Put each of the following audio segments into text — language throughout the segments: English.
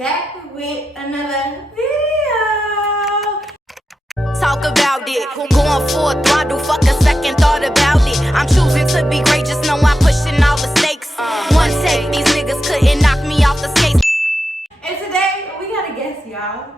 back with another video. Talk about it, going for a throttle, fuck a second thought about it. I'm choosing to be great, just know I'm pushing all the stakes. One take, these niggas couldn't knock me off the skates. And today, we got a guest, y'all.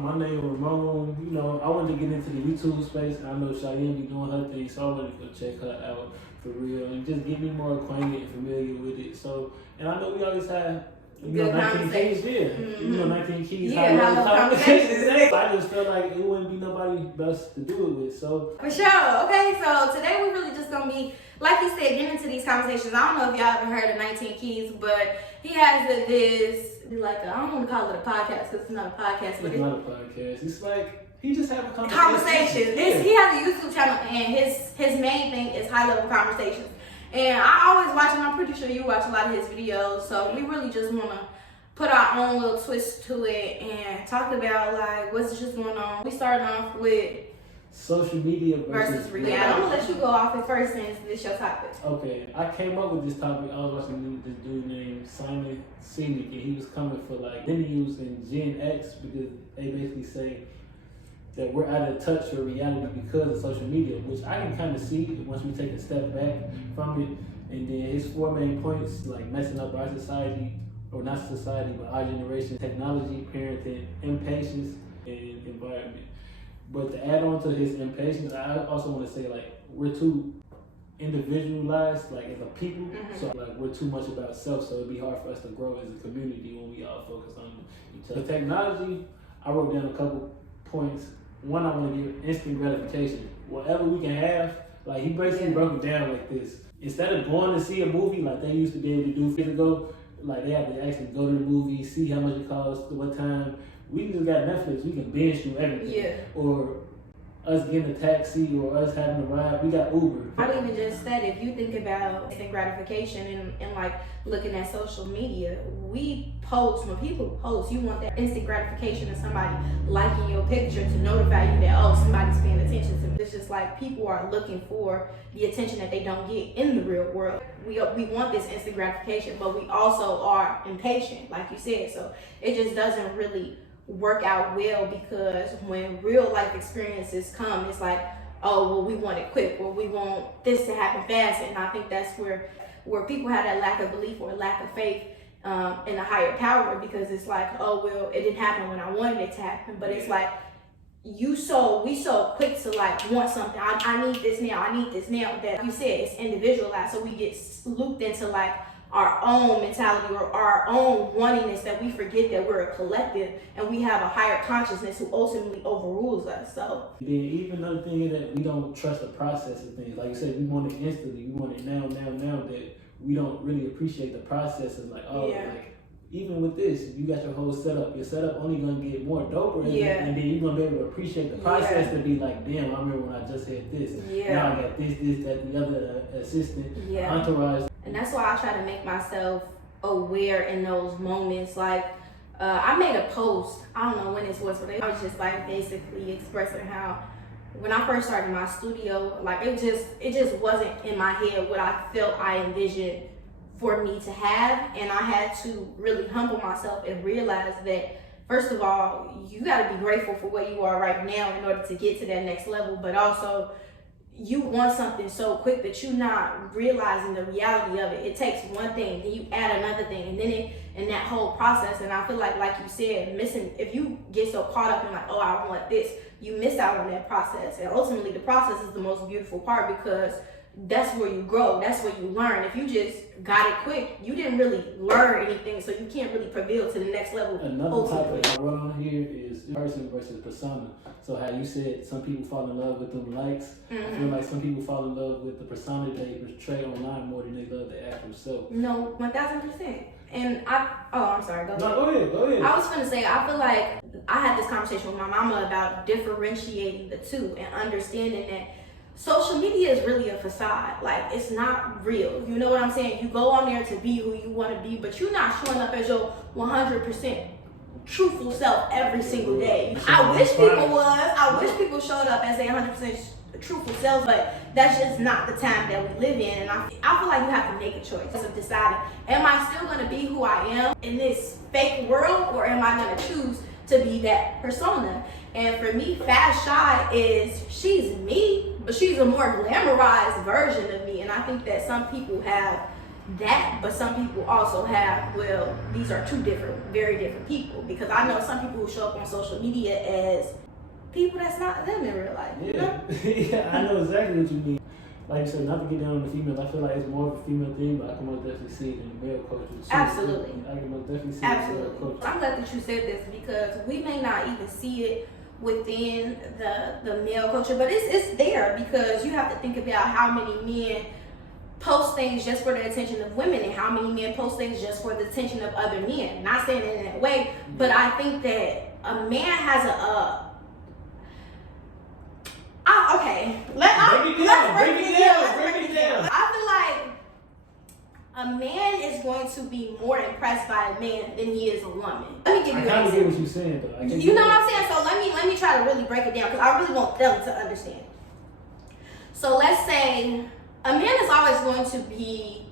My name is Ramon. You know, I wanted to get into the YouTube space. I know Cheyanne be doing her thing, so I wanted to go check her out for real and just get me more acquainted and familiar with it. So, and I know we always have, you know, 19 keys, you know, 19 keys. Yeah, conversations. I just felt like it wouldn't be nobody best to do it with. So for sure. Okay, so today we really just gonna be, like he said, getting into these conversations. I don't know if y'all ever heard of 19 Keys, but he has this like I don't want to call it a podcast because it's not a podcast. But it's not a podcast. It's like he just have a conversation. He has a YouTube channel, and his main thing is high level conversations. And I always watch him. I'm pretty sure you watch a lot of his videos. So we really just want to put our own little twist to it and talk about like what's just going on. We started off with social media versus reality. I'm gonna let you go off at first since this is your topic. Okay, I came up with this topic. I was watching this dude named Simon Sinek, and he was coming for like millennials and Gen X because they basically say that we're out of touch with reality because of social media, which I can kind of see once we take a step back from it. And then his 4 main points, like messing up our society, or not society, but our generation: technology, parenting, impatience, and environment. But to add on to his impatience, I also want to say like we're too individualized, like as a people. So like we're too much about self. So it'd be hard for us to grow as a community when we all focus on each other. The technology, I wrote down a couple points. One, I want to give instant gratification. Whatever we can have, like he basically broke it down like this. Instead of going to see a movie like they used to be able to do years ago, like they have to actually go to the movie, see how much it costs, what time. We just got Netflix, we can binge through everything. Yeah. Or us getting a taxi or us having a ride, we got Uber. I even just said, if you think about instant gratification and like looking at social media, we post, when people post, you want that instant gratification of somebody liking your picture to notify you that, oh, somebody's paying attention to me. It's just like people are looking for the attention that they don't get in the real world. We want this instant gratification, but we also are impatient, like you said. So it just doesn't really work out well because when real life experiences come, it's like, oh, well, we want it quick, or we want this to happen fast. And I think that's where people have that lack of belief or lack of faith in a higher power, because it's like, oh, well, it didn't happen when I wanted it to happen. But it's like we so quick to like want something. I need this now. I need this now. That you said, it's individualized, so we get looped into like our own mentality or our own wantingness, that we forget that we're a collective and we have a higher consciousness who ultimately overrules us. So then even another thing is that we don't trust the process of things. Like you said, we want it instantly. We want it now, that we don't really appreciate the process of like, oh, like even with this, you got your whole setup. Your setup only gonna get more doper, and then you're gonna be able to appreciate the process to be like, damn, I remember when I just had this. Now I got this, that, the other assistant, entourage. And that's why I try to make myself aware in those moments. Like, I made a post, I don't know when this was, but I was just like basically expressing how when I first started my studio, like it just wasn't in my head what I felt I envisioned for me to have. And I had to really humble myself and realize that, first of all, you got to be grateful for where you are right now in order to get to that next level, but also you want something so quick that you're not realizing the reality of it. It takes one thing, then you add another thing, and then in that whole process, and I feel like you said, if you get so caught up in like, oh, I want this, you miss out on that process. And ultimately, the process is the most beautiful part, because that's where you grow, that's where you learn. If you just got it quick, you didn't really learn anything, so you can't really prevail to the next level. Another topic I wrote on here is person versus persona. So how you said some people fall in love with them likes. I feel like some people fall in love with the persona they portray online more than they love the actual self. No, 1000%. And I'm sorry, go ahead. Go ahead. I was gonna say, I feel like I had this conversation with my mama about differentiating the two and understanding that social media is really a facade. Like, it's not real. You know what I'm saying? You go on there to be who you want to be, but you're not showing up as your 100% truthful self every single day. I wish people showed up as their 100% truthful selves, but that's just not the time that we live in. And I feel like you have to make a choice of deciding, am I still gonna be who I am in this fake world, or am I gonna choose to be that persona? And for me, Fashchey she's me, but she's a more glamorized version of me. And I think that some people have that, but some people also have, well, these are two very different people. Because I know some people who show up on social media as people that's not them in real life. Yeah, you know? yeah, I know exactly what you mean. Like you said, not to get down on the females, I feel like it's more of a female thing, but I can most definitely see it in the male culture too. Absolutely. I can most definitely see it in the male culture. I'm glad that you said this, because we may not even see it within the male culture, but it's there, because you have to think about how many men post things just for the attention of women, and how many men post things just for the attention of other men. Not saying it in that way, but I think that a man has let's break it down. I feel like a man is going to be more impressed by a man than he is a woman. Let me give you an example. I kind of get what you're saying, though. You know what I'm saying? So let me try to really break it down, because I really want them to understand. So let's say a man is always going to be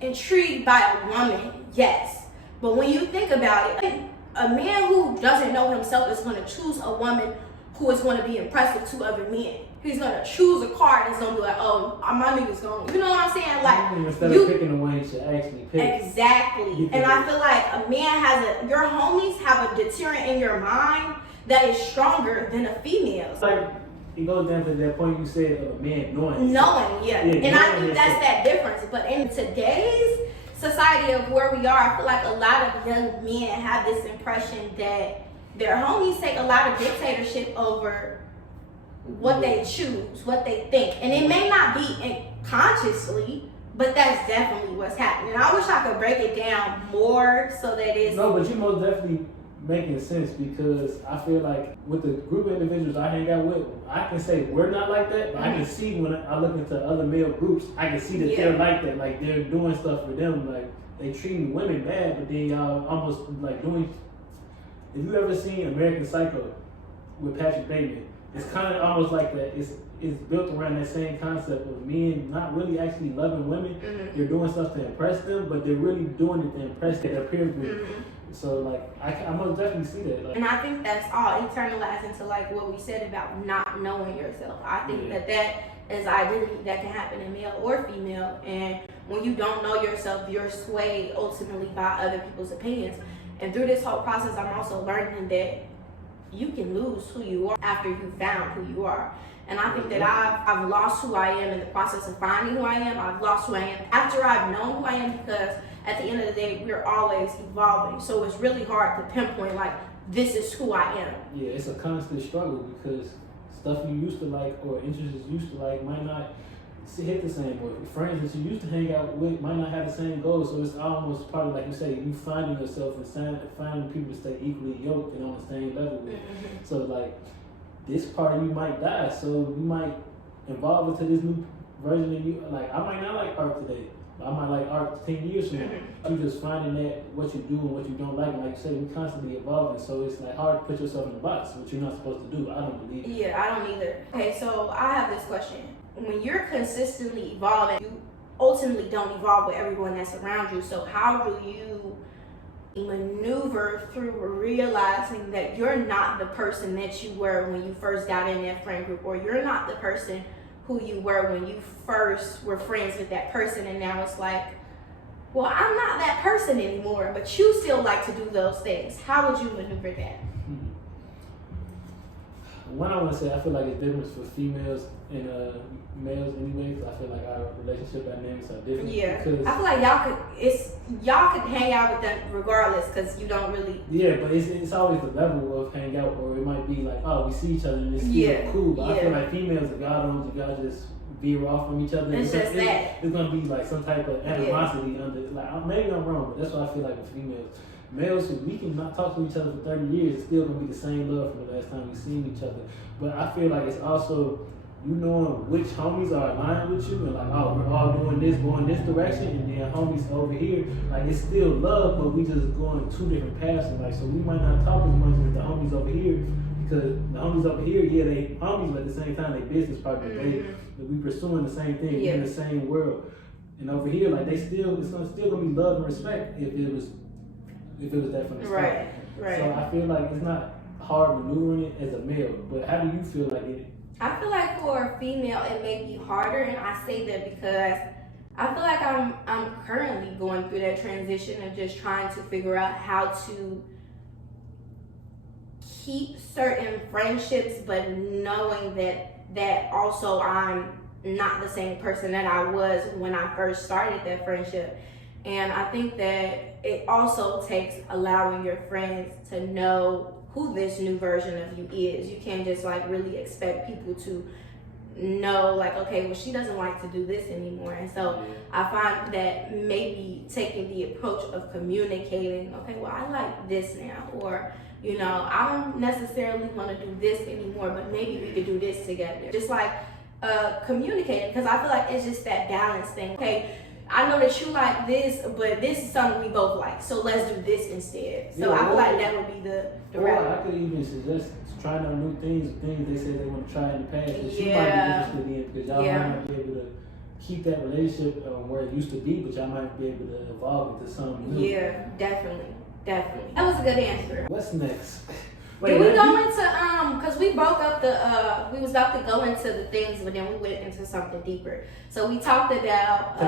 intrigued by a woman, yes. But when you think about it, a man who doesn't know himself is going to choose a woman who is going to be impressive to other men. He's going to choose a card that's going to be like, oh, my nigga's going to, you know what I'm saying? Like, instead of picking the one you should actually pick. Exactly. And I feel like a man your homies have a deterrent in your mind that is stronger than a female. Like, it goes down to that point you said of a man knowing. Yeah. And I think that's that difference. But in today's society of where we are, I feel like a lot of young men have this impression that their homies take a lot of dictatorship over what they choose, what they think. And it may not be consciously, but that's definitely what's happening. I wish I could break it down more so that it's... No, but you most definitely making sense, because I feel like with the group of individuals I hang out with, I can say we're not like that, but I can see when I look into other male groups, I can see that they're like that. Like, they're doing stuff for them, like they treating women bad, but they almost like doing... If you ever seen American Psycho with Patrick Bateman, it's kind of almost like that. It's built around that same concept of men not really actually loving women. Mm-hmm. They're doing stuff to impress them, but they're really doing it to impress their peer group. Mm-hmm. So, like, I most definitely see that. Like, and I think that's all internalized into, like, what we said about not knowing yourself. I think that is identity that can happen in male or female. And when you don't know yourself, you're swayed ultimately by other people's opinions. And through this whole process, I'm also learning that you can lose who you are after you found who you are. And I think that I've lost who I am in the process of finding who I am. I've lost who I am after I've known who I am, because at the end of the day, we're always evolving. So it's really hard to pinpoint, like, this is who I am. Yeah, it's a constant struggle, because stuff you used to like or interests you used to like might not hit the same, or friends that you used to hang out with might not have the same goals. So it's almost part of, like you say, you finding yourself and finding people to stay equally yoked and on the same level with. Mm-hmm. So, like, this part of you might die, so you might evolve into this new version of you. Like, I might not like art today, but I might like art 10 years from now. Mm-hmm. You're just finding that what you do and what you don't like. And like you said, we're constantly evolving, so it's like hard to put yourself in a box, which you're not supposed to do. I don't believe it. Yeah, I don't either. Okay, so I have this question. When you're consistently evolving, you ultimately don't evolve with everyone that's around you. So how do you maneuver through realizing that you're not the person that you were when you first got in that friend group, or you're not the person who you were when you first were friends with that person, and now it's like, well, I'm not that person anymore, but you still like to do those things. How would you maneuver that? One, I want to say, I feel like it's different for females and males anyway, because I feel like our relationship dynamics are different. Yeah, I feel like y'all could hang out with them regardless, because you don't really. Yeah, but it's always the level of hang out, or it might be like, oh, we see each other and it's still cool. But I feel like females, if y'all just veer off from each other, it's gonna be like some type of animosity under. Like, maybe I'm wrong, but that's what I feel like with females. Males, we can not talk to each other for 30 years, it's still gonna be the same love from the last time we seen each other. But I feel like it's also you knowing which homies are aligned with you, and like, oh, we're all doing this, going this direction, and then homies over here, like, it's still love, but we just going two different paths, and like, so we might not talk as much as the homies over here, because the homies over here, yeah, they homies, but at the same time, they business partners. We pursuing the same thing, in the same world. And over here, like it's still gonna be love and respect if it was that from the start. Right. So I feel like it's not hard maneuvering it as a male, but how do you feel like it? I feel like for a female it may be harder, and I say that because I feel like I'm currently going through that transition of just trying to figure out how to keep certain friendships, but knowing that also I'm not the same person that I was when I first started that friendship. And I think that it also takes allowing your friends to know who this new version of you is. You can't just like really expect people to know like, okay, well, she doesn't like to do this anymore. And so I find that maybe taking the approach of communicating, okay, well, I like this now, or you know, I don't necessarily want to do this anymore, but maybe we could do this together. Just like communicating, because I feel like it's just that balance thing. Okay, I know that you like this, but this is something we both like, so let's do this instead. So I feel like that would be the route. I could even suggest trying out new things they said they want to try in the past that you might be interested in, because y'all might not be able to keep that relationship where it used to be, but y'all might be able to evolve into something new. Yeah, definitely. That was a good answer. What's next? Did we go into because we broke up we was about to go into the things, but then we went into something deeper. So we talked about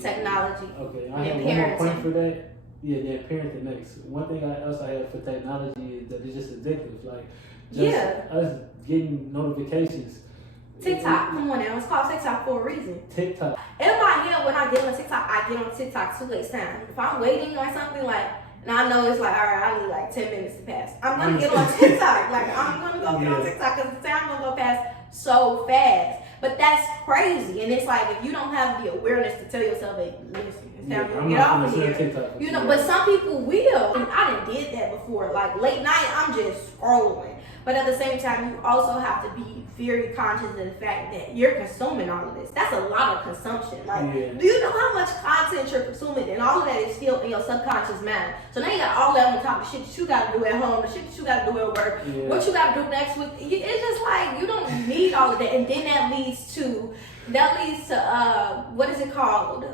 technology. Okay, I have one more point for that. Yeah, parenting next. One thing else I have for technology is that it's just addictive. Like us getting notifications. TikTok, come on now, it's called TikTok for a reason. TikTok. In my head, when I get on TikTok, I get on TikTok 2 weeks time. If I'm waiting on something like, and I know it's like, all right, I need like 10 minutes to pass, I'm gonna get on TikTok. Like, I'm gonna go get on TikTok because the time gonna go past so fast. But that's crazy. And it's like, if you don't have the awareness to tell yourself, hey, listen, it's time to get off of here. TikTok, you know, but some people will. And I done did that before. Like, late night, I'm just scrolling. But at the same time, you also have to be very conscious of the fact that you're consuming all of this. That's a lot of consumption. Like, do you know how much content you're consuming? And all of that is still in your subconscious mind. So now you got all that on top of shit that you got to do at home, the shit that you got to do at work, what you got to do next week. It's just like, you don't need all of that. And then that leads to what is it called?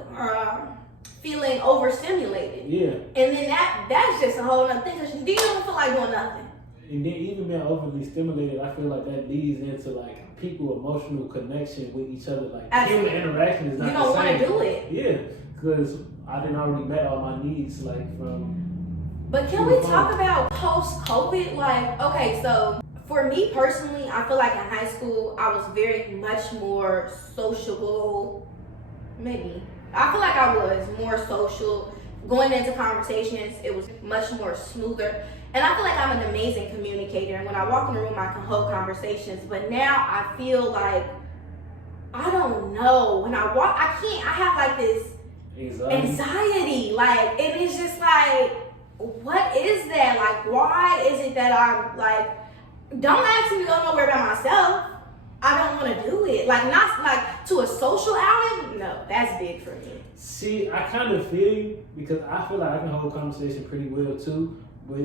Feeling overstimulated. Yeah. And then that's just a whole other thing, because you don't feel like doing nothing. And then even being overly stimulated, I feel like that leads into like people emotional connection with each other. Like human interaction is not the same. You don't want to do it. Yeah, because I didn't already met all my needs from. But can we talk about post-COVID? Like, okay, so for me personally, I feel like in high school, I was very much more sociable. Maybe. I feel like I was more social. Going into conversations, it was much more smoother. And I feel like I'm an amazing communicator. And when I walk in the room, I can hold conversations. But now I feel like, I don't know. When I walk, I have like this anxiety. Like, and it's just like, what is that? Like, why is it that I'm like, don't ask me to go nowhere by myself. I don't want to do it. Like, not like to a social outing. No, that's big for me. See, I kind of feel you, because I feel like I can hold conversation pretty well too. But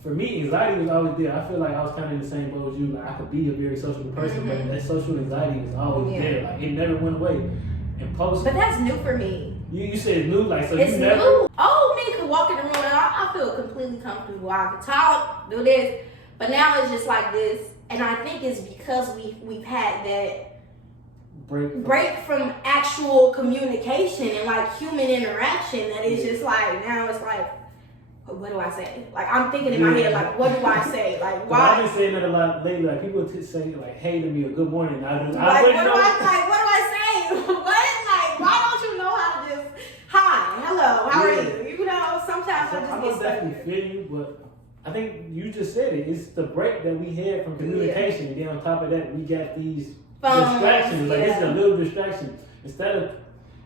for me, anxiety was always there. I feel like I was kind of in the same boat as you. Like, I could be a very social person, but that social anxiety was always there. Like, it never went away. And But that's new for me. You said it's new, like, so it's you never. New. Old me could walk in the room and I feel completely comfortable. I can talk, do this, but now it's just like this. And I think it's because we've had that break from actual communication and like human interaction, that it's just like, now it's like, what do I say? Like, I'm thinking in my head, like, what do I say? Like, why? I've been saying that a lot lately. Like, people say like, "Hey" to me or "Good morning." What do I say? What? Like, why don't you know how to just hi, hello, how are you? You know, sometimes I just get definitely feel you, but I think you just said it. It's the break that we had from communication, and then on top of that, we got these distractions. Like, it's a little distraction. Instead of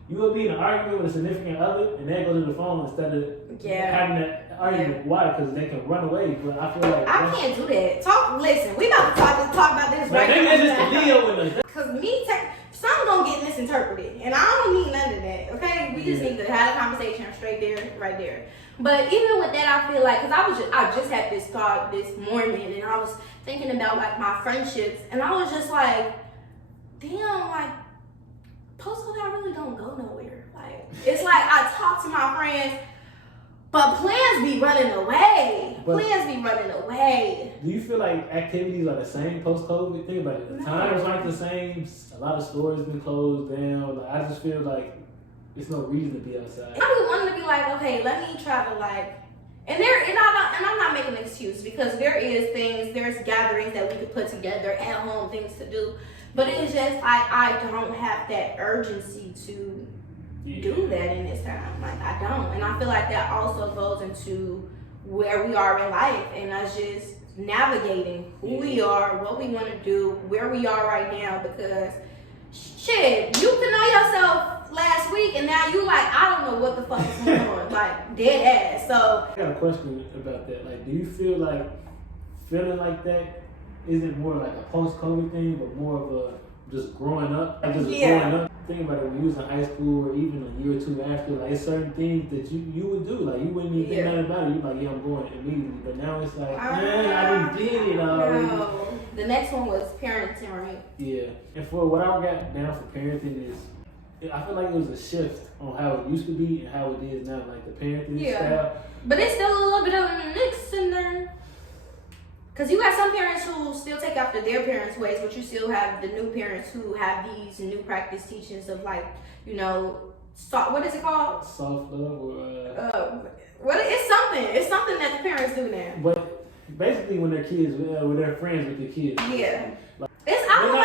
You will be in an argument with a significant other, and they go to the phone instead of having that argument. Why? Because they can run away. But I feel like I can't do that. Listen, we about to talk about this right now. Maybe it's just a Leo in us. Because some don't get misinterpreted, and I don't need none of that. Okay, we just need to have a conversation straight there, right there. But even with that, I feel like, because I just had this thought this morning, and I was thinking about like my friendships, and I was just like, damn, like post-COVID, I really don't go nowhere. Like, it's like I talk to my friends, but plans be running away. Do you feel like activities are the same post-COVID? Think about it. The times aren't the same. A lot of stores been closed down. Like, I just feel like there's no reason to be outside. I be wanting to be like, okay, let me try to like, and I'm not making an excuse, because there's gatherings that we could put together at home, things to do. But it's just like I don't have that urgency to do that in this time. Like, I don't. And I feel like that also goes into where we are in life, and us just navigating who we are, what we want to do, where we are right now. Because shit, you can know yourself last week, and now you like, I don't know what the fuck is going on. Like, dead ass. So I got a question about that. Like, do you feel like feeling like that isn't more like a post-COVID thing, but more of a just growing up? Like, just growing up. Think about it, when you was in high school or even a year or two after, like, certain things that you would do. Like, you wouldn't even think nothing about it. You're like, yeah, I'm going immediately. But now it's like, man, I done did it already. No. The next one was parenting, right? Yeah. And for what I got down for parenting is, I feel like it was a shift on how it used to be and how it is now. Like, the parenting style. But it's still a little bit of a mix in there. Because you got some parents who still take after their parents' ways, but you still have the new parents who have these new practice teachings of, like, you know, what is it called? Soft love or... It's something that the parents do now. But basically when they're kids, with their friends with their kids. Yeah. Like, I don't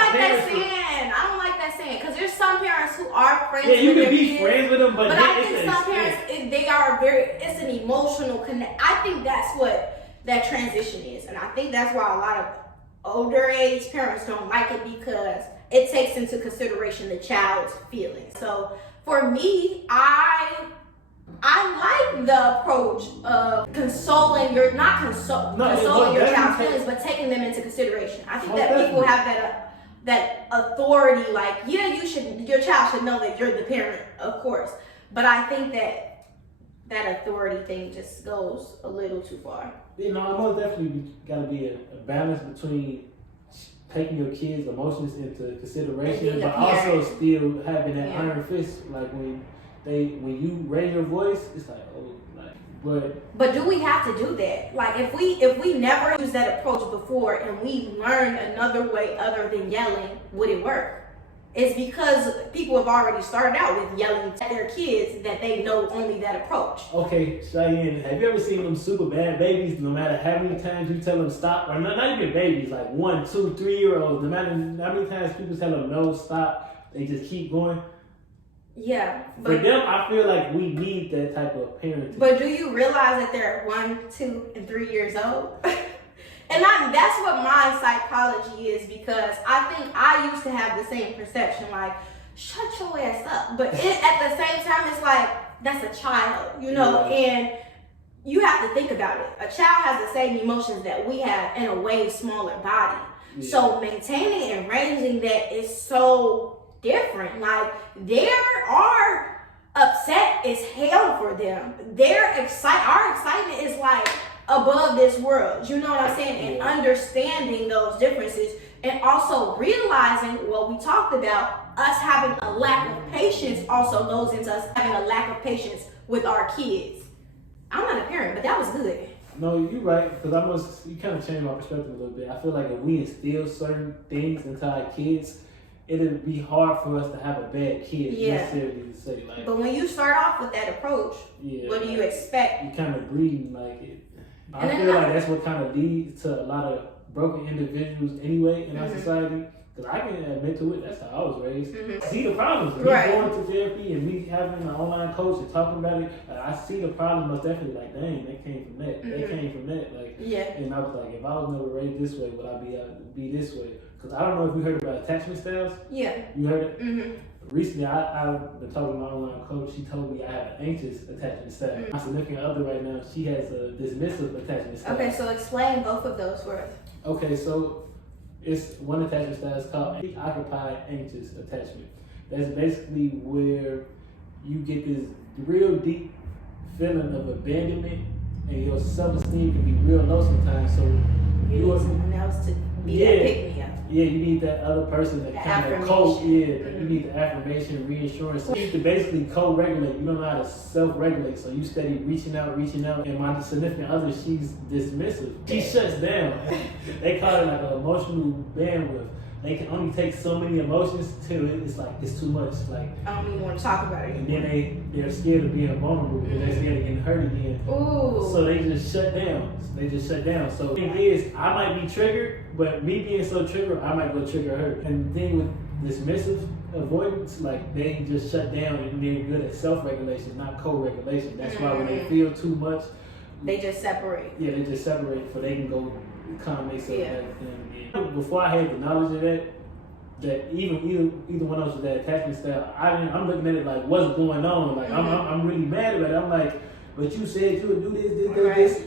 like that saying. Because there's some parents who are friends with their kids. Yeah, you can be friends with them, but I think some parents, it's an emotional connect. I think that's what that transition is, and I think that's why a lot of older age parents don't like it, because it takes into consideration the child's feelings. So for me, I like the approach of consoling your child's feelings, but taking them into consideration. I think that people have that authority, like, your child should know that you're the parent, of course, but I think that authority thing just goes a little too far. You know, I know definitely got to be a balance between taking your kids' emotions into consideration, but also still having that iron fist. Like, when you raise your voice, it's like, But do we have to do that? Like, if we never used that approach before and we learned another way other than yelling, would it work? It's because people have already started out with yelling at their kids that they know only that approach. Okay, Cheyanne, have you ever seen them super bad babies? No matter how many times you tell them stop, or not even babies, like 1, 2, 3-year-olds, no matter how many times people tell them no, stop, they just keep going. Yeah. For them, I feel like we need that type of parenting. But do you realize that they're 1, 2, and 3 years old? And that's what my psychology is, because I think I used to have the same perception, like, shut your ass up. But at the same time, it's like, that's a child, you know, and you have to think about it. A child has the same emotions that we have in a way smaller body. Yeah. So maintaining and raising that is so different. Like, they are upset as hell for them. Our excitement is like above this world, you know what I'm saying? And understanding those differences, and also realizing what we talked about, us having a lack of patience also goes into us having a lack of patience with our kids. I'm not a parent, but that was good. No, you're right, because you kind of changed my perspective a little bit. I feel like if we instill certain things into our kids, it'd be hard for us to have a bad kid, necessarily to say. Like, but when you start off with that approach, what do you expect? You kind of breeding like it. I feel like that's what kind of leads to a lot of broken individuals anyway in our society. Because I can admit to it, that's how I was raised. See the problems. Me going to therapy and me having an online coach and talking about it, I see the problem most definitely. Like, dang, they came from that. They came from that. Like, and I was like, if I was never raised this way, would I be this way? Because I don't know if you heard about attachment styles. Yeah. You heard it? Recently, I've been talking to my online coach. She told me I have an anxious attachment style. My significant other right now, she has a dismissive attachment style. Okay, so explain both of those for us. Okay, so it's one attachment style is called occupied anxious attachment. That's basically where you get this real deep feeling of abandonment, and your self-esteem can be real low sometimes. So You need someone else to be that pick me up. Yeah, you need that other person that kind of you need the affirmation, reassurance. So you need to basically co-regulate. You don't know how to self-regulate, so you steady reaching out. And my significant other, she's dismissive. She shuts down. They call it like an emotional bandwidth. They can only take so many emotions till it's like it's too much. Like I don't even want to talk about it. And then they're scared of being vulnerable because they're scared of getting hurt again. Ooh. So they just shut down. So the thing is, I might be triggered, but me being so triggered, I might go trigger her. And the thing with dismissive avoidance, like they just shut down and they're good at self-regulation, not co-regulation. That's why when they feel too much, they just separate. Yeah, they just separate so they can go calm themselves back. And before I had the knowledge of that even either one of us with that attachment style, I'm looking at it like, what's going on? Like I'm really mad about it. I'm like, but you said you would do this.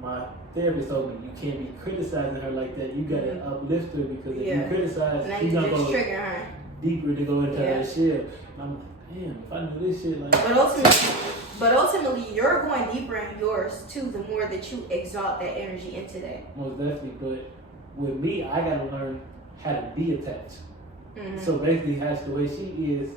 My therapist told me you can't be criticizing her like that. You gotta uplift her because if you criticize, she's not gonna trigger her deeper to go into her shell. And I'm like, damn, if I knew this shit, like. But ultimately, you're going deeper in yours too. The more that you exalt that energy into that. Most definitely, but with me, I gotta learn how to be attached. So basically, that's the way she is.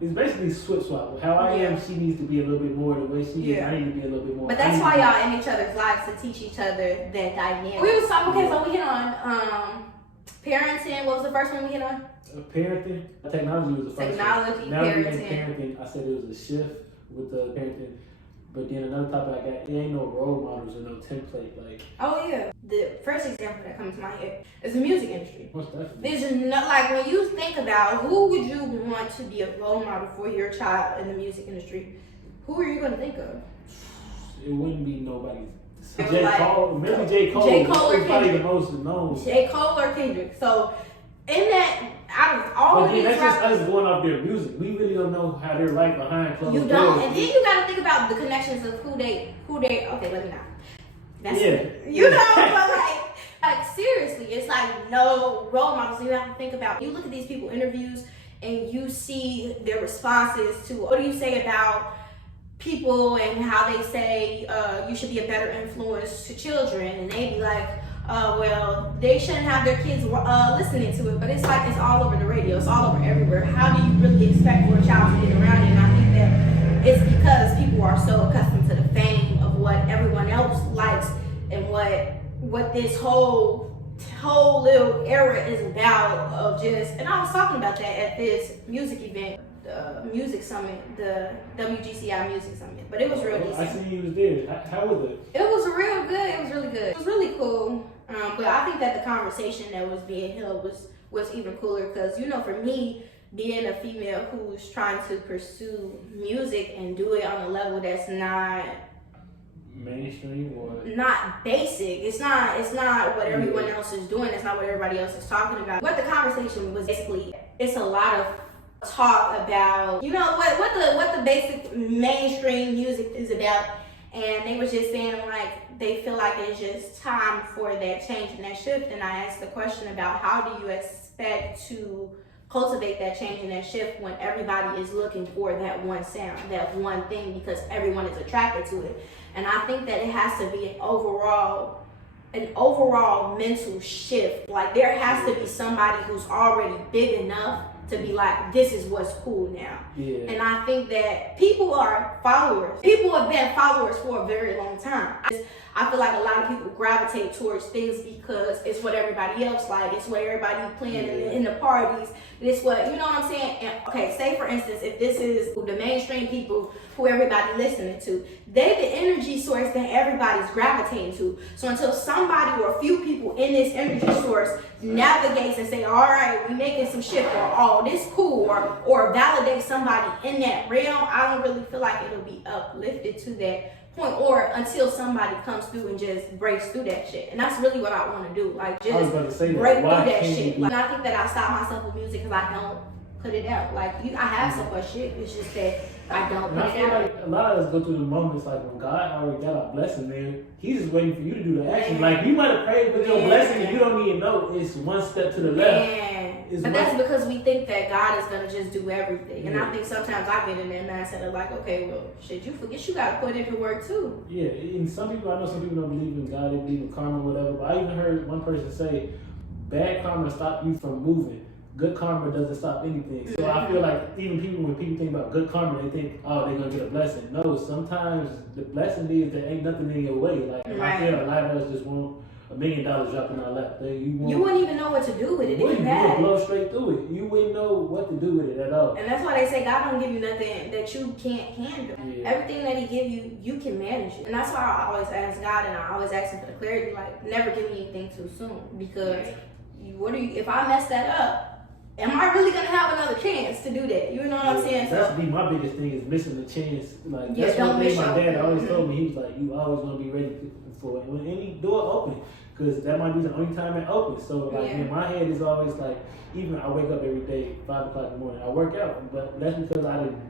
It's basically swip swap. How I am, she needs to be a little bit more. The way she is, I need to be a little bit more. But that's why y'all in each other's lives to teach each other that dynamic. We was talking, so we hit on parenting. What was the first one we hit on? Parenting. Technology was the first one. Now parenting. I said it was a shift with the parenting. But then another topic I got, there ain't no role models or no template. Like, oh yeah, the first example that comes to my head is the music industry. Most definitely. There's no, like when you think about who would you want to be a role model for your child in the music industry, who are you going to think of? It wouldn't be nobody. Maybe J. Cole. J. Cole or probably the most known. J. Cole or Kendrick. So in that, out of all of these that's just us going off their music. We really don't know how they're like behind closed doors. You don't, and then you got to think about the connections of who they. Okay, let me not. That's you know, but like seriously, it's like no role models. You have to think about. You look at these people interviews, and you see their responses to what do you say about people and how they say you should be a better influence to children, and they be like. Well, they shouldn't have their kids listening to it, but it's like it's all over the radio, it's all over everywhere. How do you really expect for a child to get around it? And I think that it's because people are so accustomed to the fame of what everyone else likes and what this whole little era is about of just. And I was talking about that at this music event. Music summit, the WGCI music summit, but it was real decent. I see you was there. How was it? It was real good. It was really good. It was really cool. But I think that the conversation that was being held was even cooler because for me, being a female who's trying to pursue music and do it on a level that's not mainstream or not basic. It's not what everyone else is doing. It's not what everybody else is talking about. What the conversation was basically, it's a lot of talk about what the basic mainstream music is about, and they were just saying like they feel like it's just time for that change and that shift. And I asked the question about how do you expect to cultivate that change and that shift when everybody is looking for that one sound, that one thing, because everyone is attracted to it. And I think that it has to be an overall mental shift. Like there has to be somebody who's already big enough to be like, this is what's cool now. Yeah. And I think that people are followers. People have been followers for a very long time. I feel like a lot of people gravitate towards things because it's what everybody else like. It's what everybody playing in the parties. It's what, you know what I'm saying? And, okay, say for instance, if this is the mainstream people who everybody listening to, they the energy source that everybody's gravitating to. So until somebody or a few people in this energy source navigates and say, all right, we making some shit, or oh, this cool, or validate somebody in that realm, I don't really feel like it'll be uplifted to that point, or until somebody comes through and just breaks through that shit. And that's really what I want to do, like just break through that shit. Like, I think that I stop myself with music because I don't put it out. Like I have so much shit. It's just that I don't put I it feel out. like a lot of us go through the moments like when God already got our blessing there, He's just waiting for you to do the action. Like you might have prayed with your blessing and you don't even know it's one step to the left. But that's because we think that God is gonna just do everything. And I think sometimes I get in that mindset of like, okay, well, shit, you forget you gotta put into work too. Yeah, and I know some people don't believe in God, they believe in karma or whatever, but I even heard one person say, bad karma stops you from moving. Good karma doesn't stop anything. So I feel like even when people think about good karma, they think, oh, they're gonna get a blessing. No, sometimes the blessing is there ain't nothing in your way. Like I feel a lot of us just want $1 million dropped in our lap. You wouldn't even know what to do with it. You would blow straight through it. You wouldn't know what to do with it at all. And that's why they say God don't give you nothing that you can't handle. Yeah. Everything that He give you, you can manage it. And that's why I always ask God, and I always ask Him for the clarity. Like, never give me anything too soon, because if I mess that up, am I really gonna have another chance to do that? You know what I'm saying? That's be my biggest thing is missing the chance. Like that's one thing my dad always told me. He was like, you always gonna be ready for it when any door open, because that might be the only time it opens. So like in my head is always like, even I wake up every day 5 o'clock in the morning, I work out, but that's because I didn't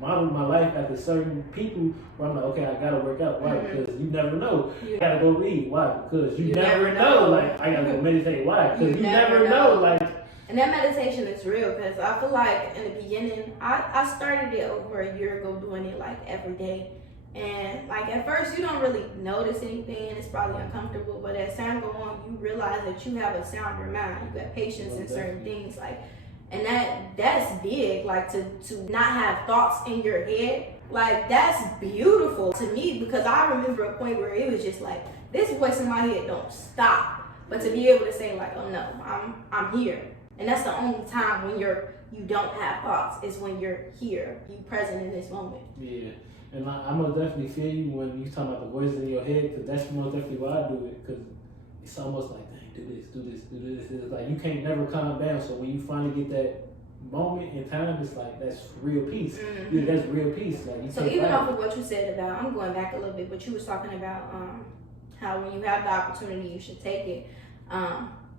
model my life after certain people where I'm like, okay, I gotta work out. Why? Because you never know. You gotta go read. Why? Because you never know. Like I gotta go meditate. Why? Because you never know. Like. And that meditation is real, because I feel like in the beginning, I started it over a year ago, doing it like every day. And like at first you don't really notice anything, and it's probably uncomfortable, but as time goes on, you realize that you have a sounder mind. You got patience in certain things, like, and that's big. Like to not have thoughts in your head, like that's beautiful to me, because I remember a point where it was just like this voice in my head don't stop. But to be able to say like, oh no, I'm here. And that's the only time when you don't have thoughts, is when you're here, you present in this moment. Yeah, and I most definitely feel you when you talk about the voices in your head, because that's most definitely why I do it, because it's almost like, dang, do this. It's like you can't never calm down. So when you finally get that moment in time, it's like that's real peace. Yeah, that's real peace. Like so even off of what you said about, I'm going back a little bit, but you was talking about how when you have the opportunity, you should take it.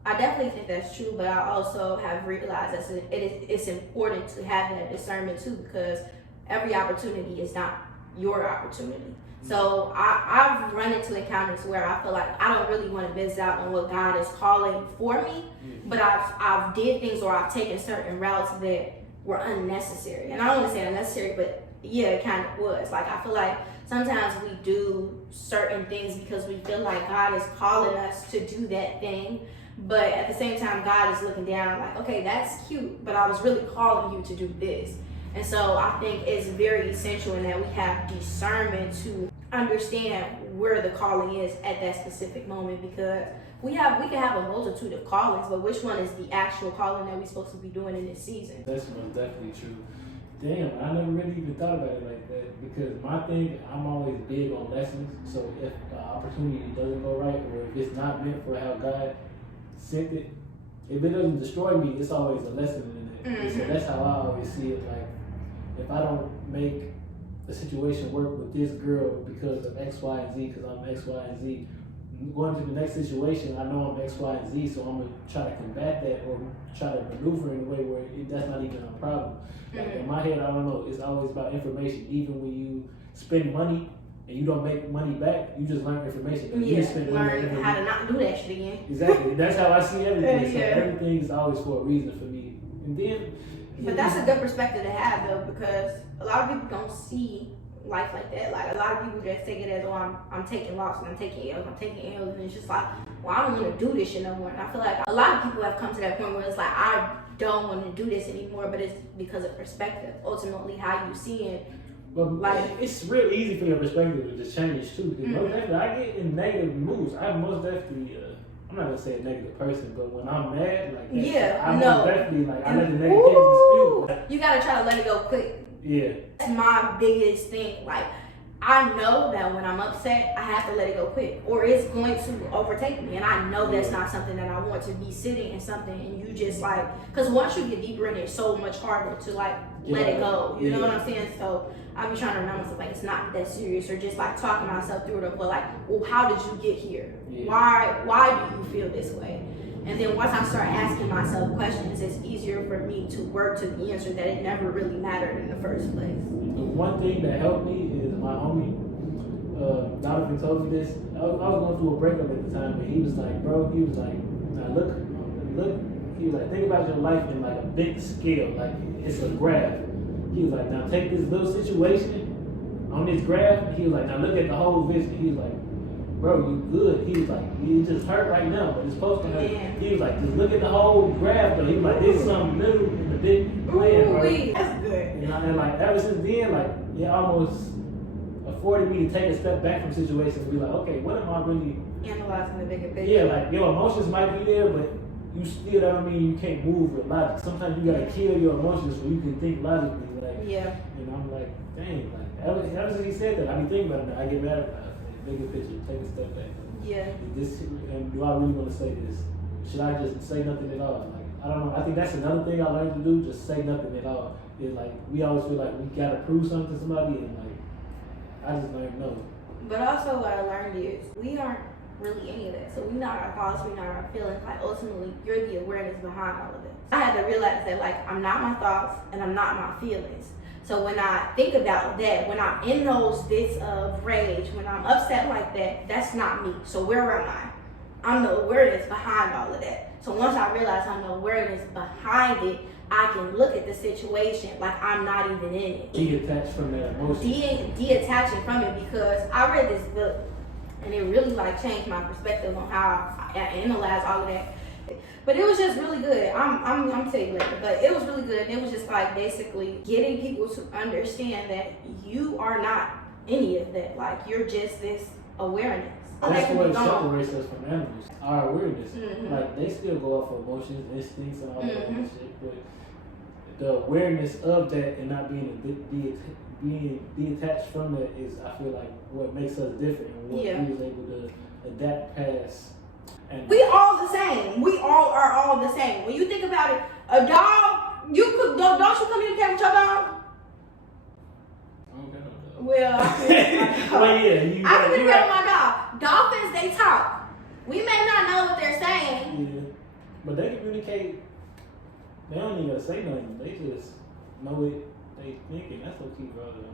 I definitely think that's true, but I also have realized that it's important to have that discernment too, because every opportunity is not your opportunity. So I've run into encounters where I feel like I don't really want to miss out on what God is calling for me, but I've did things, or I've taken certain routes that were unnecessary. And I don't want to say unnecessary, but yeah, it kind of was. Like I feel like sometimes we do certain things because we feel like God is calling us to do that thing. But at the same time, God is looking down like, okay, that's cute, but I was really calling you to do this. And so I think it's very essential in that we have discernment to understand where the calling is at that specific moment, because we can have a multitude of callings, but which one is the actual calling that we're supposed to be doing in this season? That's most definitely true. Damn, I never really even thought about it like that, because my thing, I'm always big on lessons. So if the opportunity doesn't go right, or if it's not meant for how God sent it, if it doesn't destroy me, it's always a lesson in it. So that's how I always see it. Like, if I don't make a situation work with this girl because of X, Y, and Z, because I'm X, Y, and Z, going to the next situation, I know I'm X, Y, and Z, so I'm going to try to combat that, or try to maneuver in a way where that's not even a problem. Like in my head, I don't know, it's always about information. Even when you spend money and you don't make money back, you just learn information. Yeah, you spend money learn how to not do that shit again. Exactly. That's how I see everything. So everything is always for a reason for me. And then, but that's a good perspective to have, though, because a lot of people don't see life like that. Like a lot of people just take it as, oh, I'm taking losses, I'm taking L's, and it's just like, well, I don't want to do this shit no more. And I feel like a lot of people have come to that point where it's like, I don't want to do this anymore, but it's because of perspective. Ultimately, how you see it. But like, it's real easy for your perspective to just change too. Because most definitely, I get in negative moods. I most definitely, I'm not gonna say a negative person, but when I'm mad, like that, I most definitely like I let the negativity spew. You gotta try to let it go quick. Yeah, that's my biggest thing. Like, I know that when I'm upset, I have to let it go quick, or it's going to overtake me. And I know that's not something that I want to be sitting in something and you just like, because once you get deeper in it, it's so much harder to like let it go. You know what I'm saying? So I be trying to remind myself like it's not that serious, or just like talking myself through it. But like, well, how did you get here? Why do you feel this way? And then once I start asking myself questions, it's easier for me to work to the answer that it never really mattered in the first place. The one thing that helped me is my homie, Donovan told me this. I was going through a breakup at the time, and he was like, bro, he was like, now look, he was like, think about your life in like a big scale, like it's a graph. He was like, now take this little situation on this graph, and he was like, now look at the whole vision. He was like, bro, you good. He was like, you just hurt right now, but it's supposed to hurt. Yeah. He was like, just look at the whole graph, though. He was like, this is something new in the big plan, bro. That's good. And like ever since then, like it almost afforded me to take a step back from situations and be like, okay, what am I really Analyzing the bigger picture. Yeah, like your emotions might be there, but you still don't mean you can't move with logic. Sometimes you gotta kill your emotions so you can think logically. Like, yeah. And I'm like, dang, like ever since he said that, I be thinking about it. I get mad about it. Bigger picture, take a step back. Yeah. And do I really want to say this? Should I just say nothing at all? Like, I don't know. I think that's another thing I learned to do. Just say nothing at all. It's like we always feel like we gotta prove something to somebody, and like I just learned no. But also what I learned is we aren't really any of that. So we're not our thoughts, we're not our feelings. Like ultimately, you're the awareness behind all of it. I had to realize that like I'm not my thoughts and I'm not my feelings. So when I think about that, when I'm in those bits of rage, when I'm upset like that, that's not me. So where am I? I'm the awareness behind all of that. So once I realize I'm the awareness behind it, I can look at the situation like I'm not even in it. Detach from that emotion. Detaching from it, because I read this book and it really like changed my perspective on how I analyze all of that. But it was just really good. I'm gonna tell you later. But it was really good. It was just like basically getting people to understand that you are not any of that. Like you're just this awareness. That's what separates us from animals. Our awareness. Mm-hmm. Like they still go off of emotions, instincts, and all that Mm-hmm. shit. But the awareness of that and not being detached from that is, I feel like, what makes us different and what we was able to adapt past. And we all the same. We all are all the same. When you think about it, a dog, you could don't you communicate with your dog? Okay. Well, I communicate with my dog. Dolphins, they talk. We may not know what they're saying. Yeah, but they communicate. They don't even gotta say nothing. They just know it. They thinking. That's okay, brother.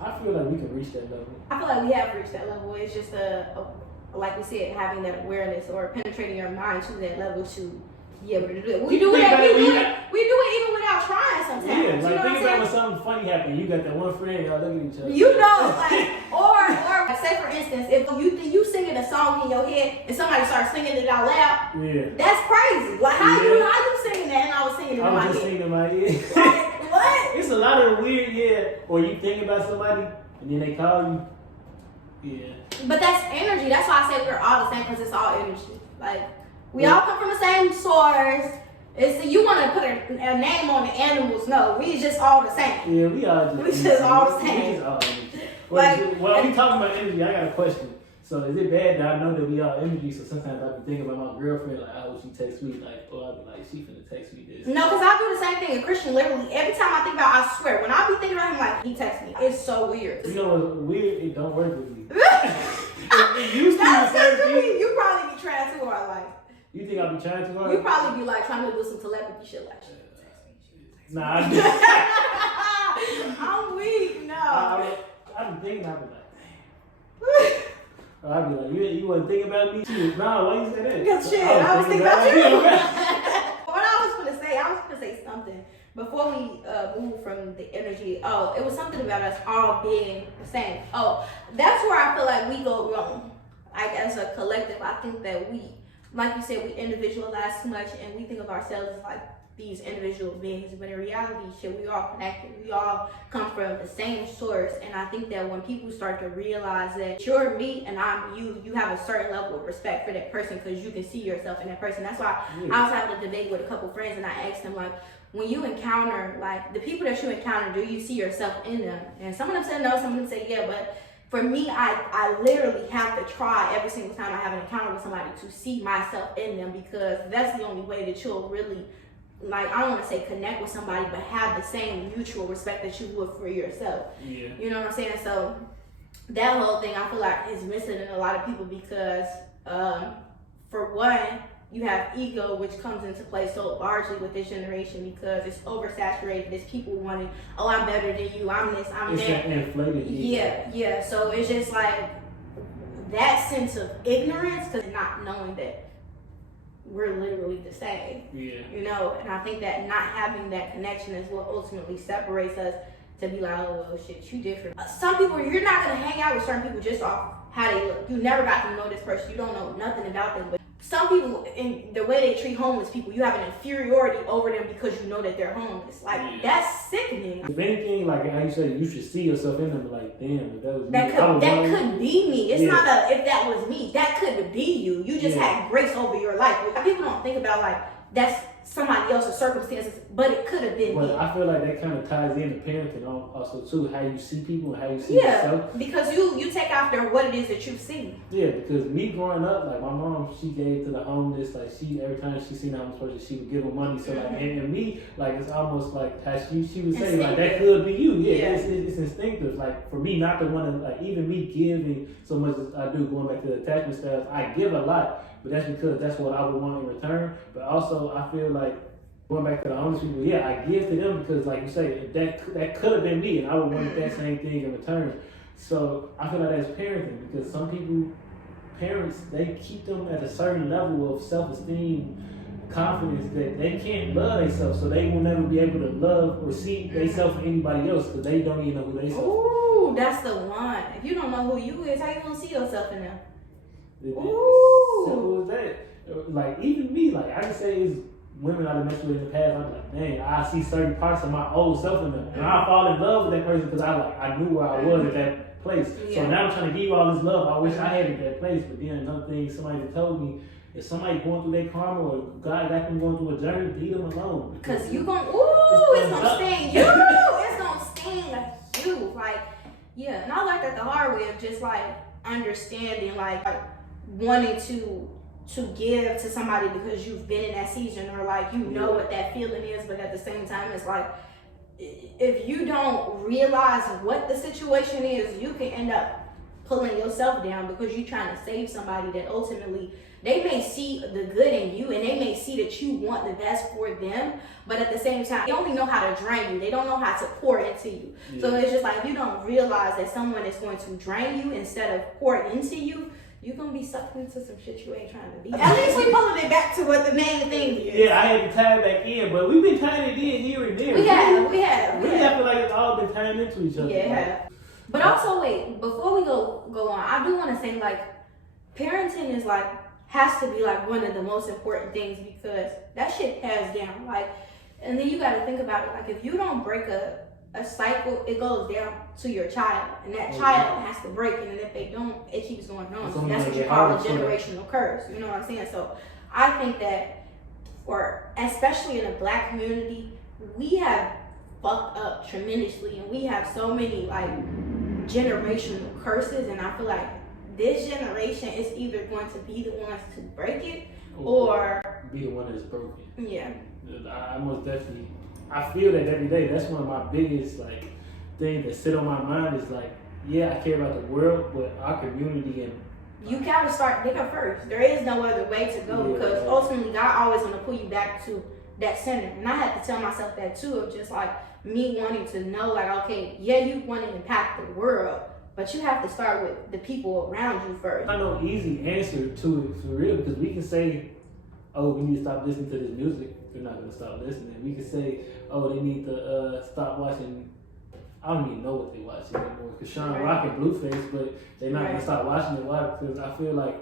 I feel like we can reach that level. I feel like we have reached that level. It's just like we said, having that awareness or penetrating your mind to that level to be able to do it. We do it even without trying sometimes. Yeah, like you know think about when something funny happened. You got that one friend, y'all look at each other. You know, like, or say for instance, if you singing a song in your head and somebody starts singing it out loud, that's crazy. Like how you singing that and I was singing it in my head. I was just singing in my head. Like, what? It's a lot of weird, or you think about somebody and then they call you. Yeah. But that's energy. That's why I say we're all the same, because it's all energy. Like we all come from the same source. It's you want to put a name on the animals? No, we just all the same. Yeah, we all just all the same. We just all energy. Well, we talking about energy. I got a question. So is it bad that I know that we all energy? So sometimes I be thinking about my girlfriend, like, oh, she text me, like, oh, I be like, she finna text me this. No, because I do the same thing. And Christian, literally, every time I think about, I swear, when I be thinking about him, like, he texts me. It's so weird. You know what's weird? It don't work with me. It used to be the same thing. You probably be trying too hard, like. You think I be trying too hard? You probably be like trying to do some telepathy shit, like. Nah, I do. I'm weak. No. I be thinking, I be like, dang. I'd be like, you wasn't thinking about me? Nah, why you say that? Because shit, I was thinking about you. What I was going to say something before we move from the energy. Oh, it was something about us all being the same. Oh, that's where I feel like we go wrong. Like as a collective, I think that we, like you said, we individualize too much and we think of ourselves as like these individual beings, but in reality, shit, we all connected. We all come from the same source, and I think that when people start to realize that you're me and I'm you, you have a certain level of respect for that person because you can see yourself in that person. That's why I was having a debate with a couple friends, and I asked them, like, when you encounter, like, the people that you encounter, do you see yourself in them? And some of them said no, some of them said yeah, but for me, I literally have to try every single time I have an encounter with somebody to see myself in them, because that's the only way that you'll really, like, I don't want to say connect with somebody, but have the same mutual respect that you would for yourself. Yeah. You know what I'm saying? So that whole thing I feel like is missing in a lot of people because, for one, you have ego, which comes into play so largely with this generation because it's oversaturated. It's people wanting, oh, I'm better than you, I'm this, I'm that. It's inflated. Yeah. So it's just like that sense of ignorance, because not knowing that we're literally the same. Yeah. You know, and I think that not having that connection is what ultimately separates us, to be like, oh, well, shit, you different. Some people, you're not going to hang out with certain people just off how they look. You never got to know this person. You don't know nothing about them. But some people, in the way they treat homeless people, you have an inferiority over them because you know that they're homeless. Like, that's sickening. If anything, like how you said, you should see yourself in them. Like, damn, if that was me. That could be me. It's not if that was me. That could be you. You just had grace over your life. People don't think about, like, that's somebody else's circumstances, but it could have been me. I feel like that kind of ties into parenting also too, how you see people and how you see yourself. Because you take after what it is that you've seen. Yeah, because me growing up, like my mom, she gave to the homeless. Like every time she seen a homeless person, she would give them money. So like, and me, like it's almost like how she would say, like that could be you. Yeah. It's instinctive. Like for me, not to want to, like even me giving so much as I do, going back to the attachment styles, I give a lot. But that's because that's what I would want in return. But also, I feel like going back to the homeless people, I give to them because, like you say, that could have been me, and I would want that same thing in return. So I feel like that's parenting, because some people, parents, they keep them at a certain level of self-esteem, confidence that they can't love themselves, so they will never be able to love or see themselves for anybody else because they don't even know who they are. Ooh, that's the one. If you don't know who you is, how you gonna see yourself in them? Ooh. Simple as that. Like even me, like I can say it's women I've met with in the past. I'm like, dang, I see certain parts of my old self in them, and I fall in love with that person because I knew where I was at that place. So now I'm trying to give you all this love I wish I had at that place. But then another thing, somebody told me, if somebody going through their karma or God got them going through a journey, leave them alone. Because you gon' it's gonna sting you. It's gonna sting you. Like, and I learned that the hard way of just like understanding, like wanting to give to somebody because you've been in that season, or like you know what that feeling is, but at the same time it's like if you don't realize what the situation is, you can end up pulling yourself down because you're trying to save somebody that ultimately they may see the good in you and they may see that you want the best for them, but at the same time they only know how to drain you. They don't know how to pour into you. So it's just like if you don't realize that someone is going to drain you instead of pour into you, you're going to be sucked into some shit you ain't trying to be. At least we pulling it back to what the main thing is. Yeah, I had to tie it back in, but we've been tying it in here and there. We have. I feel like it's all been tying into each other. Yeah. But also, wait, before we go on, I do want to say, like, parenting is, like, has to be, like, one of the most important things because that shit passed down. Like, and then you got to think about it. Like, if you don't break a cycle, it goes down to your child, and that child has to break it, and if they don't, it keeps going on. So that's what you call a generational curse. You know what I'm saying? So I think that, especially in the Black community, we have fucked up tremendously, and we have so many like generational curses, and I feel like this generation is either going to be the ones to break it or be the one that's broken. Yeah. I most definitely. I feel that every day. That's one of my biggest like things that sit on my mind is like, I care about the world, but our community and you gotta start there first. There is no other way to go because ultimately God always gonna pull you back to that center. And I had to tell myself that too, of just like me wanting to know, like, okay, you want to impact the world, but you have to start with the people around you first. I know easy answer to it for real because we can say, oh, we need to stop listening to this music. They're not going to stop listening. We can say, oh, they need to stop watching. I don't even know what they watch anymore. Cashapp Rock and Blueface, but they're not going to stop watching it. Why? Because I feel like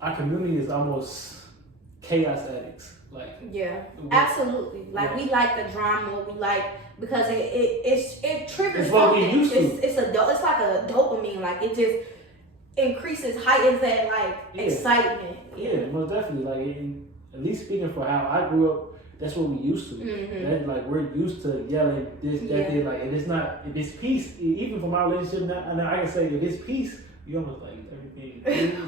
our community is almost chaos addicts. Like absolutely. Like we like the drama. We like because it triggers it's what something. We used to. It's like a dopamine. Like it just increases, heightens that like excitement. Yeah, most definitely. Like at least speaking for how I grew up, that's what we used to. That, like we're used to yelling this, that, that. Like if it's peace, even for my relationship now, and I can say if it's peace, you almost like everything.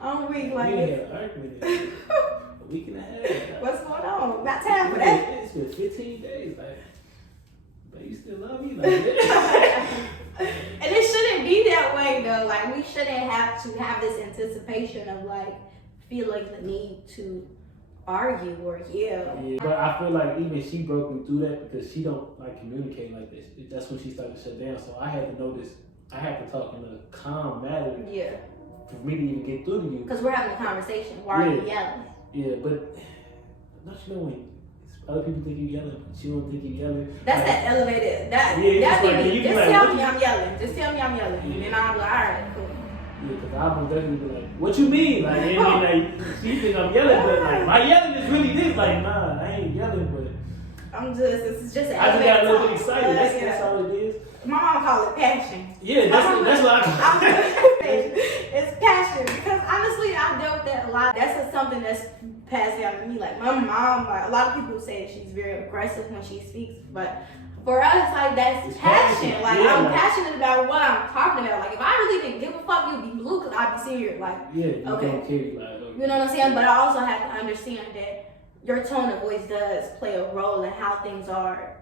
I'm weak like we had an argument a week and a half. What's going on? Got time for that? It's been 15 days. Like, but you still love me like that. And it shouldn't be that way though. Like we shouldn't have to have this anticipation of like feel like the need to argue or yell. Yeah, but I feel like even she broke me through that because she don't like communicate like this. That's when she started to shut down. So I had to notice, I had to talk in a calm manner. Yeah. For me to even get through to you. Because we're having a conversation. Why are you yelling? Yeah, but don't you know when other people think you yelling, but you don't think you yelling? That's like, that elevated. That just tell me I'm yelling. Just tell me I'm yelling. And then I'm like, all right, cool. Yeah, because I would definitely be like, what you mean? Like, and then like, she think I'm yelling, but like, my yelling is really this. Like, nah, I ain't yelling, but this is just an I just got a little bit tone. excited. That's all it is. My mama call it passion. Yeah, that's what I call it. It's passion. Because honestly, I dealt with that a lot. That's just something that's passed down to me. Like, my mom, like, a lot of people say that she's very aggressive when she speaks, but for us, like, that's it's passion. Like, yeah, I'm like, passionate about what I'm talking about. Like, if I really didn't give a fuck, you'd be blue because I'd be serious. Like, yeah, you okay. don't care. Like, You know what I'm saying? But I also have to understand that your tone of voice does play a role in how things are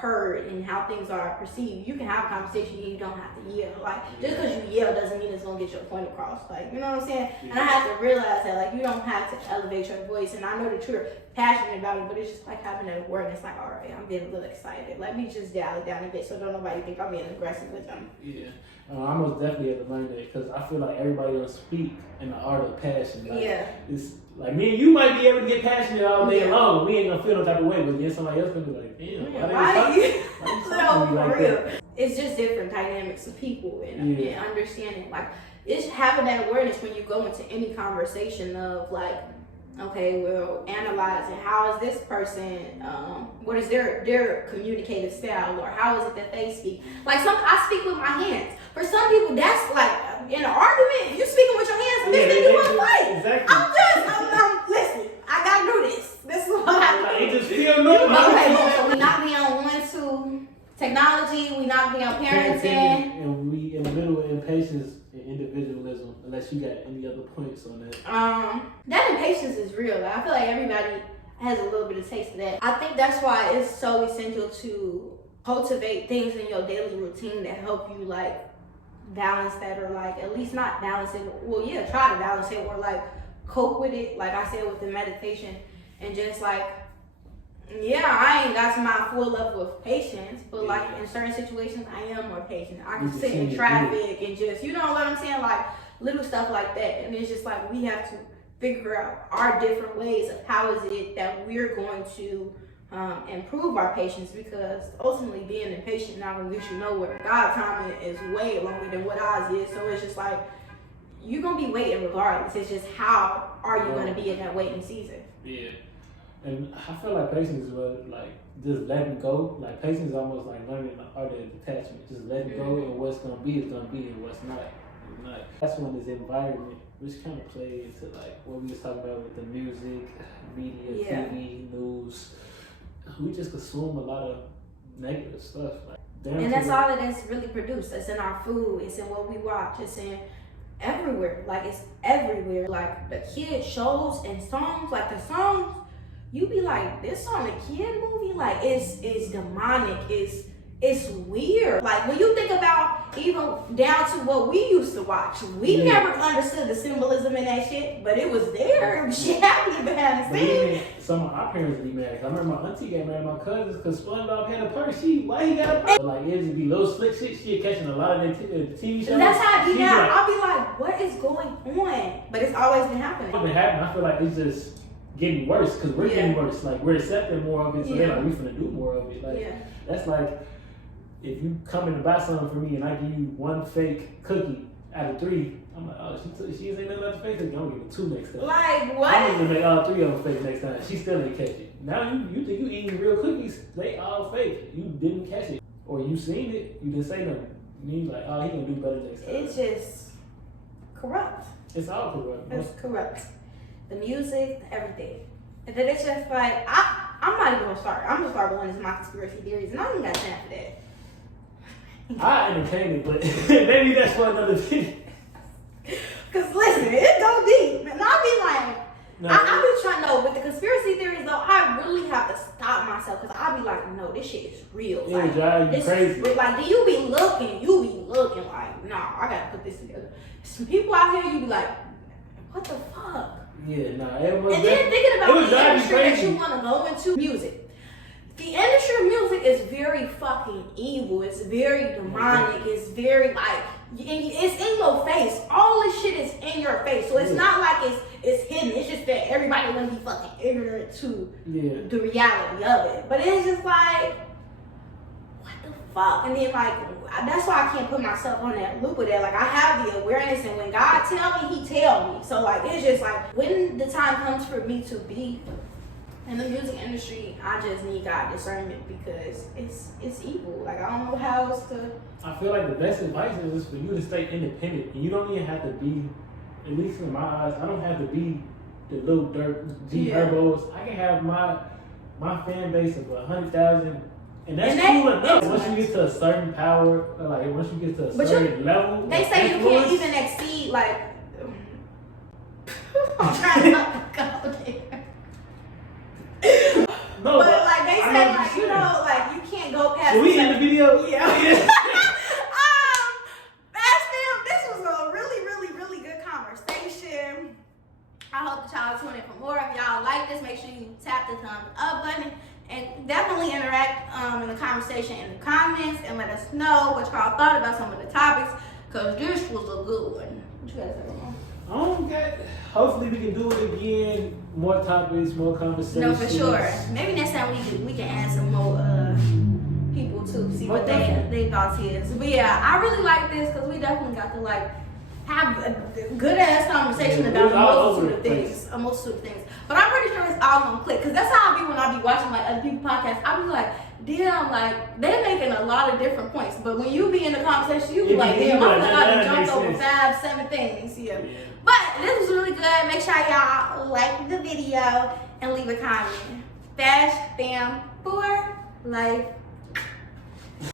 heard and how things are perceived. You can have a conversation and you don't have to yell. Like, just because you yell doesn't mean it's gonna get your point across. Like, you know what I'm saying? And I have to realize that, like, you don't have to elevate your voice. And I know that you're passionate about it, but it's just like having that awareness. Like, all right, I'm getting a little excited. Let me just dial it down a bit so don't nobody think I'm being aggressive with them. Yeah, I most definitely have to learn that because I feel like everybody don't speak in the art of passion. Like, yeah. It's like me and you might be able to get passionate all day long. We ain't gonna feel no type of way, but then somebody else gonna be like, damn, why you talking to me like that? It's just different dynamics of people and understanding. Like, it's having that awareness when you go into any conversation of like, okay, well, analyzing how is this person, what is their communicative style, or how is it that they speak. Like, I speak with my hands. For some people, that's like, in an argument, if you're speaking with your hands, bitch, then you want to fight. Exactly. Listen, I gotta do this. This is what I do. It just feel normal. Okay, so we not be on 1-2 technology, we not be on parenting. And we in the middle of impatience and individualism, unless you got any other points on that. That impatience is real. I feel like everybody has a little bit of taste of that. I think that's why it's so essential to cultivate things in your daily routine that help you like balance that, or like at least not balance it. Well, yeah, try to balance it or like cope with it. Like I said, with the meditation and just like, yeah, I ain't got to my full level of patience, but like in certain situations, I am more patient. I can sit in traffic and just, you know what I'm saying? Like little stuff like that. And it's just like, we have to figure out our different ways of how is it that we're going to improve our patience, because ultimately being impatient not gonna get you nowhere. God's timing is way longer than what ours is, so it's just like you're gonna be waiting regardless. It's just how are you gonna be in that waiting season? Yeah, and I feel like patience is like just letting go. Like patience is almost like learning the art of detachment. Just letting go, and what's gonna be is gonna be, and what's not is not. That's when this environment, which kind of plays into like what we was talking about with the music, media, TV, news. We just consume a lot of negative stuff. Like, and that's all that is really produced. It's in our food, it's in what we watch, it's in everywhere. Like, it's everywhere. Like, the kid shows and songs, like the songs, you be like, this on a kid movie? Like, it's demonic, it's weird. Like, when you think about even down to what we used to watch, we never understood the symbolism in that shit, but it was there. Shit happening behind the scenes. Some of our parents be mad. I remember my auntie got mad at my cousins because SpongeBob had a purse. Why he got a purse? Like, it just be little slick shit. She catching a lot of the TV shows. That's how it be now. Like, I'll be like, what is going on? But it's always been happening. It's been happening. I feel like it's just getting worse because we're getting worse. Like, we're accepting more of it, so they're like, we finna do more of it. Like, that's like, if you come in to buy something for me and I give you one fake cookie out of 3, I'm like, oh, she ain't nothing but fake cookie. I'm gonna give her 2 next time. Like, what? I'm gonna make all 3 of them fake next time. She still ain't catch it. Now you think you eating real cookies? They all fake. You didn't catch it, or you seen it. You didn't say nothing. And you like, oh, he gonna do better next time. It's just corrupt. It's all corrupt. It's corrupt. The music, everything. And then it's just like, I'm not even gonna start. I'm gonna start going into my conspiracy theories, and I don't got time for that. I entertain it, but maybe that's for another video. Cause listen, it go deep, and I'll be like, I be trying. No, with the conspiracy theories though, I really have to stop myself, cause I be like, no, this shit is real. Yeah, like, drive you crazy. Like, do you be looking like, nah, I gotta put this together. Some people out here, you be like, what the fuck? Yeah, nah, it was. And then thinking about it was the driving me industry that crazy. you want to go into, music. The industry of music is very fucking evil. It's very demonic. It's very like, it's in your face. All this shit is in your face. So it's not like it's hidden. It's just that everybody want to be fucking ignorant to the reality of it. But it's just like, what the fuck? And then like, that's why I can't put myself on that loop of that. Like I have the awareness, and when God tell me, He tell me. So like, it's just like, when the time comes for me to be in the music industry, I just need God discernment, because it's evil. Like I don't know how else to. I feel like the best advice is for you to stay independent. And you don't even have to be, at least in my eyes, I don't have to be the little dirt G Herbos. I can have my fan base of 100,000, and that's cool enough. Once you get to a certain power, like once you get to a certain level, they say you can't even exceed like. I'm trying not to go there. No, but like they say, like, you know, like you can't go past. So we in the video. Yeah. This was a really, really, really good conversation. I hope that y'all tune in for more. If y'all like this, make sure you tap the thumbs up button and definitely interact in the conversation in the comments, and let us know what y'all thought about some of the topics, because this was a good one. What you guys say, Ramon? Hopefully we can do it again. More topics, more conversations. No, for sure. Maybe next time we can add some more people too, see what they thoughts is. But yeah, I really like this, because we definitely got to like have a good ass conversation about a multitude of things. But I'm pretty sure it's all gonna click, because that's how I be when I be watching like other people podcasts. I be like, damn, like they're making a lot of different points. But when you be in the conversation, you be like, damn, I feel like I jumped over 5-7 things. Yeah. But this was really good. Make sure y'all like the video and leave a comment. Fash, fam, for life.